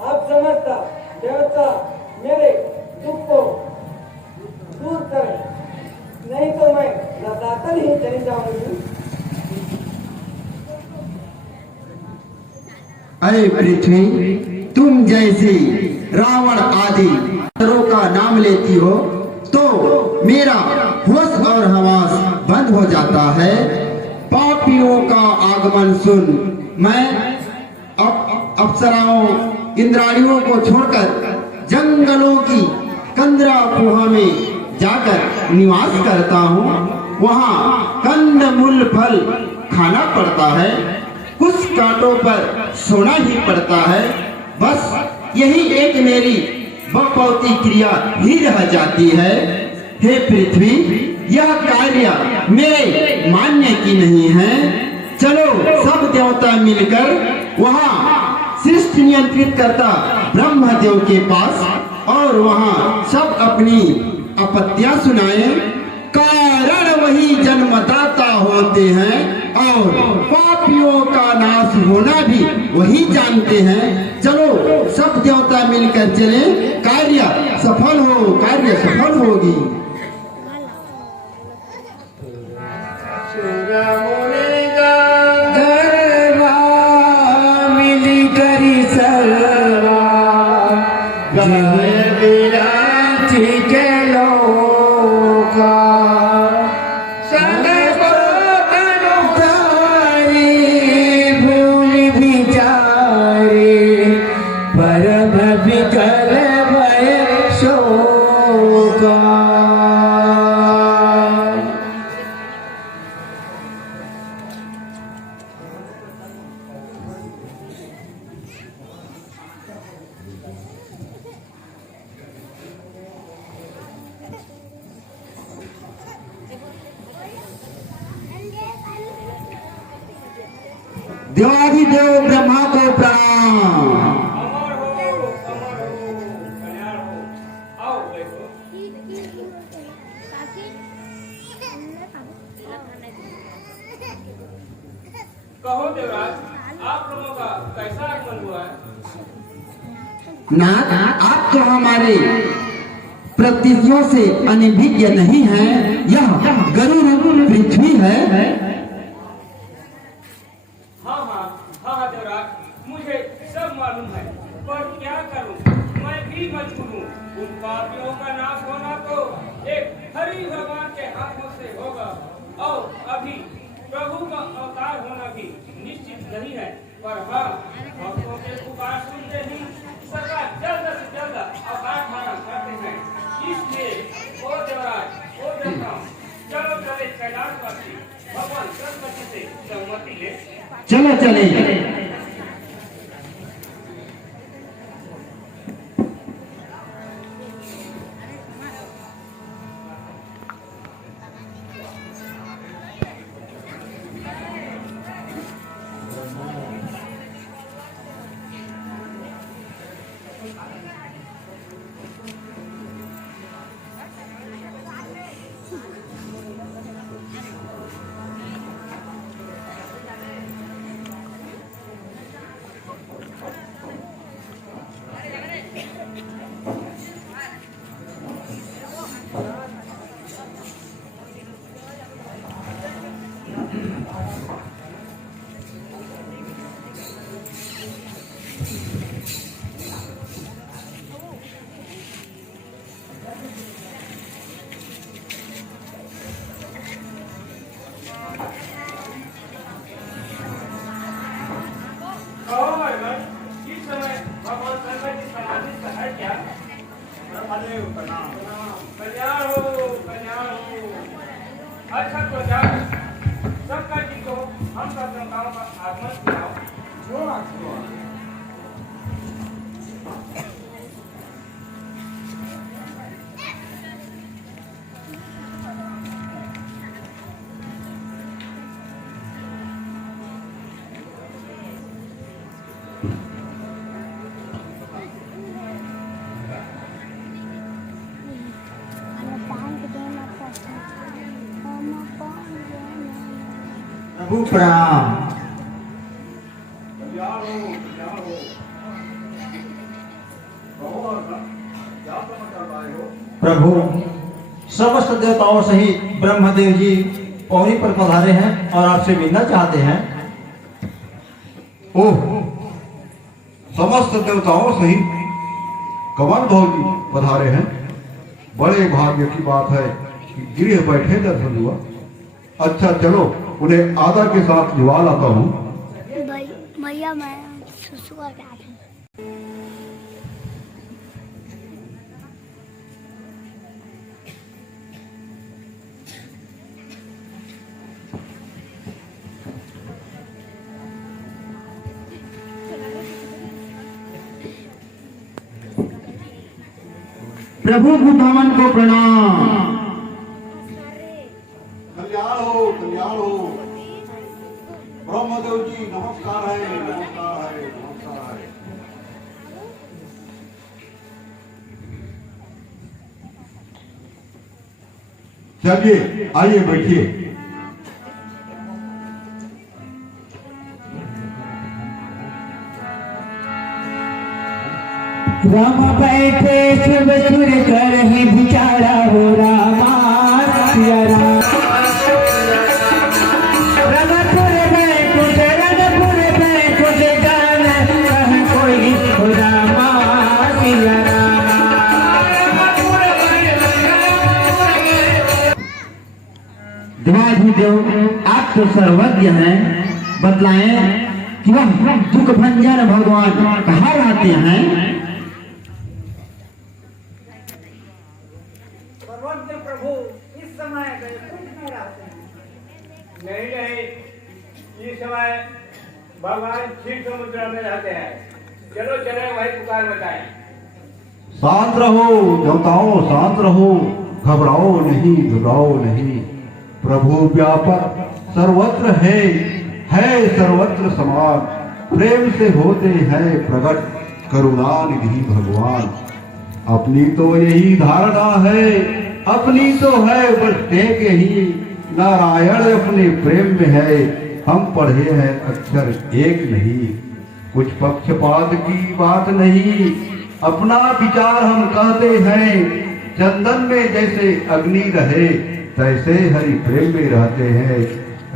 आप समझता देवता मेरे दुख को दूर करें, नहीं तो मैं लगातार ही चली जाऊंगी। अरे पृथ्वी तुम जैसी रावण आदि का नाम लेती हो तो मेरा होश और हवास बंद हो जाता है। पापियों का आगमन सुन मैं अप्सराओं इंद्राणियों को छोड़कर जंगलों की कंदरा गुहा में जाकर निवास करता हूँ। वहाँ कंद मूल फल खाना पड़ता है, कुछ कांटों पर सोना ही पड़ता है। बस यही एक मेरी बपौती क्रिया ही रह जाती है। हे पृथ्वी, यह कार्य मेरे मानने की नहीं है। चलो सब देवता मिलकर वहाँ सृष्टि नियंत्रित करता ब्रह्मदेव के पास और वहाँ सब अपनी आपत्तियां सुनाए। कारण वही जन्मदाता होते हैं और पापियों का नाश होना भी वही जानते हैं। चलो सब देवता मिलकर चले, कार्य सफल होगी। देवाधिदेव ब्रह्मा को प्रणाम। अमर हो, कल्याण हो। आओ बैठो। कहो देवराज, आप लोगों का कैसा आगमन हुआ है? नाथ, आप तो हमारे प्रतिज्ञों से अनभिज्ञ नहीं है। यह गरुड़ पृथ्वी है। हाँ देवराज, मुझे सब मालूम है, पर क्या करूं? मैं भी मजबूर हूँ। उन पापियों का नाश होना तो एक हरि भगवान के हाथों से होगा और अभी प्रभु का अवतार होना भी निश्चित नहीं है। पर हाँ, भक्तों के पुकार सुनते ही सरकार जल्द से जल्द अवतार धारण करते हैं। इसलिए ओ देवराज, ओ देवताओं, चलो चले कैलाशवासी भगवान सरस्वती से सहमति ले। चलो चले। कल्याण हो, कल्याण हो। अच्छा तो जा, सबका जी को हम सब देवताओं का आगमन कराओ। प्रभु प्रणाम। प्रभु, समस्त देवताओं सहित ब्रह्मदेव जी पौड़ी पर पधारे हैं और आपसे मिलना चाहते हैं। ओह, समस्त देवताओं सहित कवन भोगी पधारे हैं। बड़े भाग्य की बात है कि गृह बैठे दर्शन हुआ। अच्छा चलो, उन्हें आदर के साथ बुला लाता हूँ। भैया मैं सुसु करके आता हूँ। प्रभु बुद्धावन को प्रणाम। कल्याण हो, कल्याण हो। ब्रह्मदेव जी नमस्कार है, नमस्कार है, नमस्कार है। चलिए आइए बैठिए। राम बैठे शिव सुर कर ही बिचारा हो रामा सिया राम। रंगपुर बैकुंठ रंगपुर बैकुंठ जान कह कोई हो रामा सिया राम। देवाधिदेव आप तो सर्वज्ञ हैं, बतलाएं कि वह दुख भंजन भगवान कहाँ रहते हैं? सर्वज्ञ प्रभु इस समय वैकुंठ में रहते हैं। नहीं नहीं, इस समय भगवान क्षीर समुद्र में रहते हैं। चलो चले वही पुकार बताएं। शांत रहो देवताओं, शांत रहो, घबराओ नहीं, घबराओ नहीं। प्रभु व्यापक सर्वत्र है सर्वत्र समान। प्रेम से होते हैं प्रकट करुणानिधि भगवान। अपनी तो यही धारणा है, अपनी तो है बस एक ही, नारायण अपने प्रेम में है। हम पढ़े हैं अक्षर एक नहीं, कुछ पक्षपात की बात नहीं। अपना विचार हम कहते हैं, चंदन में जैसे अग्नि रहे तैसे हरि प्रेम में रहते हैं।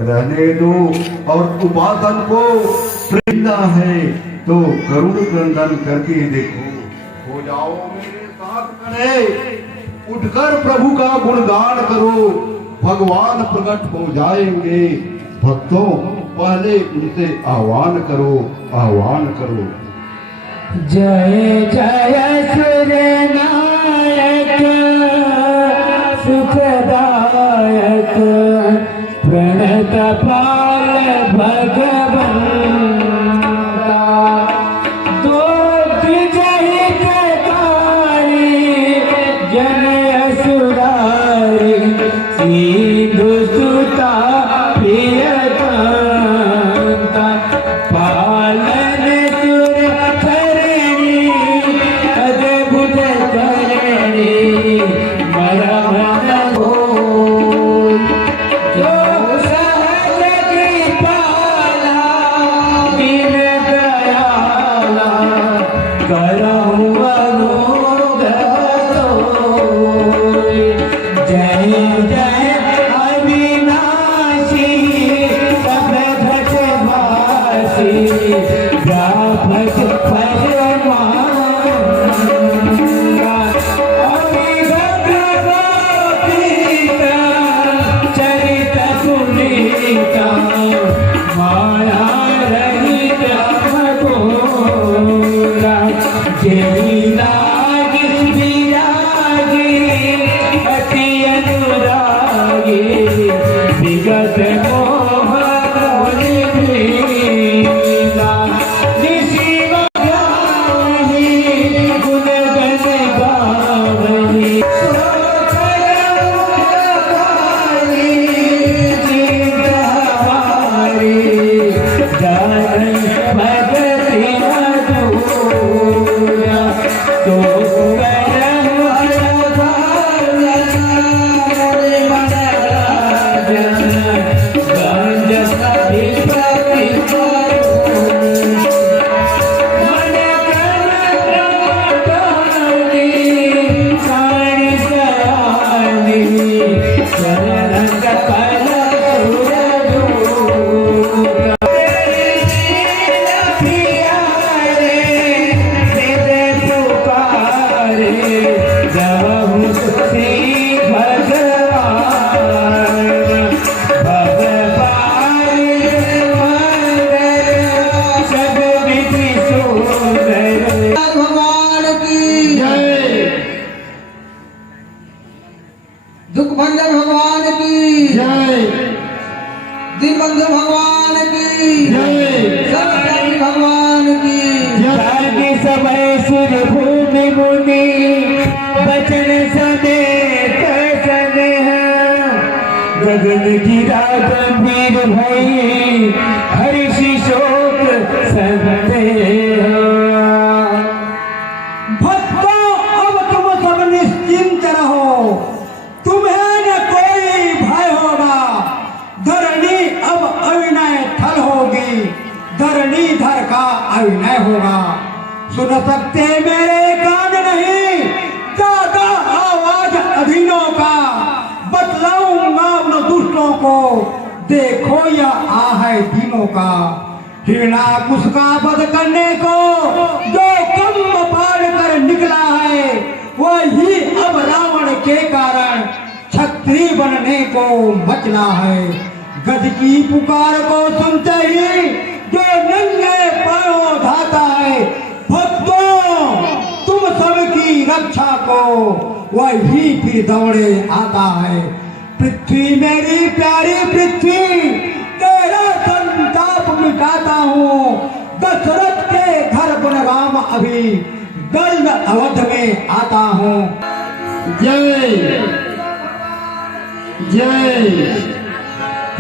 रहने दो और उपासन को प्रेरणा है तो करुण क्रंदन करके देखो। हो जाओ मेरे साथ खड़े, उठकर प्रभु का गुणगान करो। भगवान प्रकट हो जाएंगे। भक्तों पहले उनसे आह्वान करो, आह्वान करो। जय जय सुर नायक सुखदायक प्रणत पाल भगवंता। दो जहित कारी जन असुरारी सिंधु सुता प्रियकांता। पालन सुर करणी अद्भुत करणी मरम जो सहज कृपाला दीन दयाला करहु अनुग्रह तोय। जय जय अविनाशी सब घट वासी व्यापक परमात्मा। अविगत गोपीता चरित सुनीता माया रहित भगोरा। जेहि लागी विरागी अति अनुरागी विगत मोह लीला। निशि गावहि गुण गण गावहि दुखभंजन भगवान की जय। दीनबंधु भगवान की जय। सर्वव्यापी भगवान की जाति समय सुर भूमि मुनि बचन गगन गिरा गंभीर भई हर्षि शोक संदेह। भक्तों, अब तुम सब निश्चिंत रहो, तुम्हें न कोई भय होगा। धरणी अब अविनय थल होगी, धरणी धर का अविनय होगा। सुन सकते मेरे कान नहीं, ज्यादा आवाज अधीनों का। बतलाऊंगा उन दुष्टों को, देखो यह आहे दीनों का। हिरणाकुश का वध करने को जो कम पार कर निकला है, वही अब रावण के कारण क्षत्रिय बनने को मचला है। गज की पुकार को सुनते ही जो नंगे पांव धाता है, भक्तों तुम सबकी रक्षा को वही फिर दौड़े आता है। पृथ्वी मेरी प्यारी पृथ्वी, तेरा संताप मिटाता हूँ। दशरथ के घर बनराम अभी दल्द अवध में आता हूँ। जय जय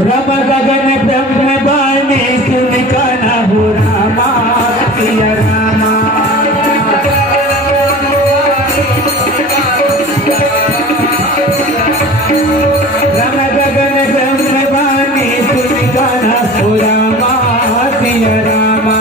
रब गगन ब्रह्म बानी सुन काना हो रामा सिया रामा। रब गगन ब्रह्म बानी सुन काना हो रामा सिया रामा।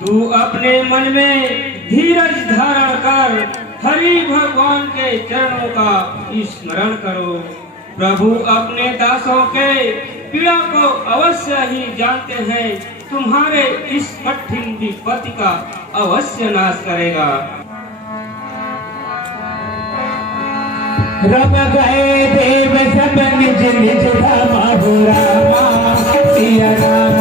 तू अपने मन में धीरज धारण कर हरि भगवान के चरणों का स्मरण करो। प्रभु अपने दासों के पीड़ा को अवश्य ही जानते हैं। तुम्हारे इस कठिन विपत्ति का अवश्य नाश करेगा। रब गए देव सब निज निज धामा हो रामा सिया रामा।